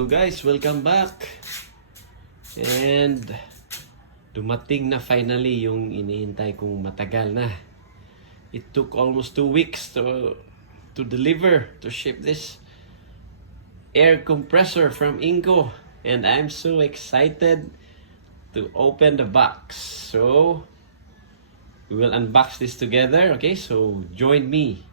Hello guys, welcome back. And dumating na finally yung iniintay kong matagal na. It took almost 2 weeks to deliver, to ship this air compressor from Ingco. And I'm so excited to open the box. So we will unbox this together, okay? So join me.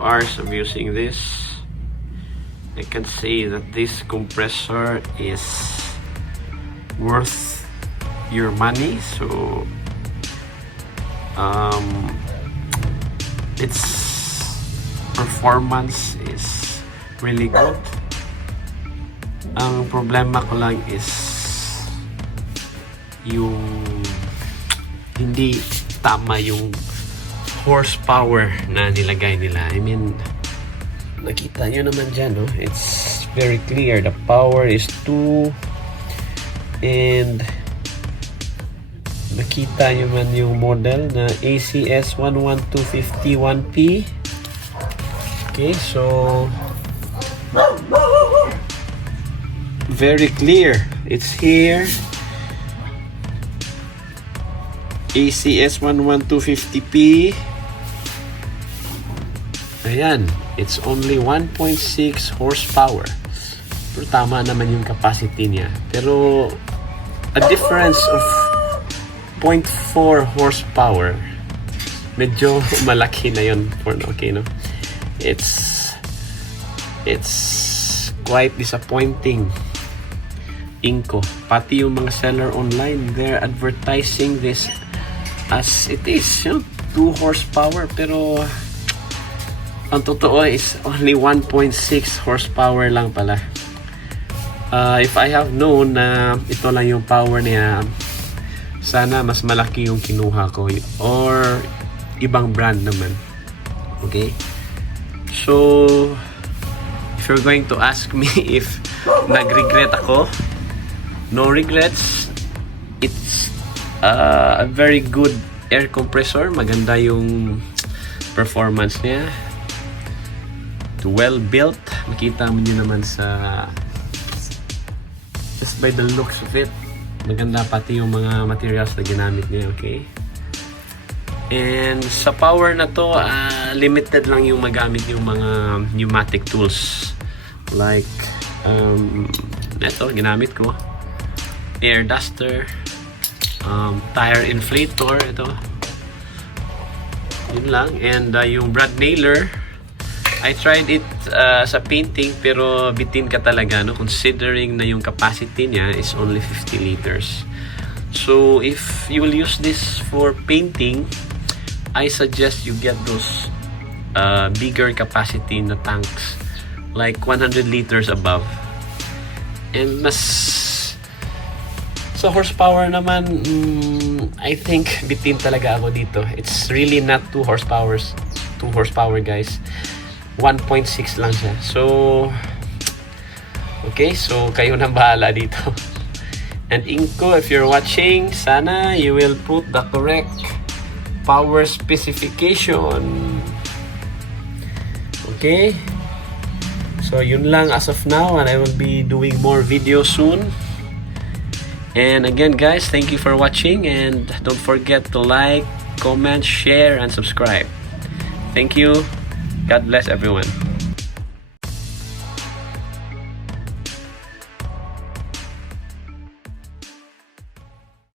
hours of using this, I can say that this compressor is worth your money. So its performance is really good. Ang problema ko lang is yung hindi tama yung horsepower na nilagay nila. I mean, nakita nyo naman dyan, no? It's very clear. The power is 2 and nakita nyo man yung model na ACS112501P. Okay, so very clear. It's here. ACS112501P. Ayan, it's only 1.6 horsepower. Pero tama naman yung capacity niya. Pero a difference of 0.4 horsepower. Medyo malaki na yun for okay, no? It's quite disappointing. Ingco, pati yung mga seller online, they're advertising this as it is, you know, 2 horsepower, pero ang totoo is only 1.6 horsepower lang pala. If I have known na ito lang yung power niya, sana mas malaki yung kinuha ko or ibang brand naman. Okay, so if you're going to ask me if nag-regret ako, no regrets. It's a very good air compressor. Maganda yung performance niya. Well built. Makita mo nyo naman sa just by the looks of it. Maganda pati yung mga materials na ginamit niya. Okay, and sa power na to, limited lang yung magamit yung mga pneumatic tools like ito ginamit ko, air duster, tire inflator, ito yun lang, and yung brad nailer. I tried it sa painting, pero bitin ka talaga, no? Considering na yung capacity niya is only 50 liters. So if you will use this for painting, I suggest you get those bigger capacity na tanks, like 100 liters above. And mas sa horsepower naman, I think bitin talaga ako dito. It's really not 2 horsepower guys. 1.6 lang siya. So okay, so kayo nang bahala dito. And Ingco, if you're watching, sana you will put the correct power specification. Okay, so yun lang as of now, and I will be doing more videos soon. And again guys, thank you for watching, and don't forget to like, comment, share, and subscribe. Thank you. God bless everyone.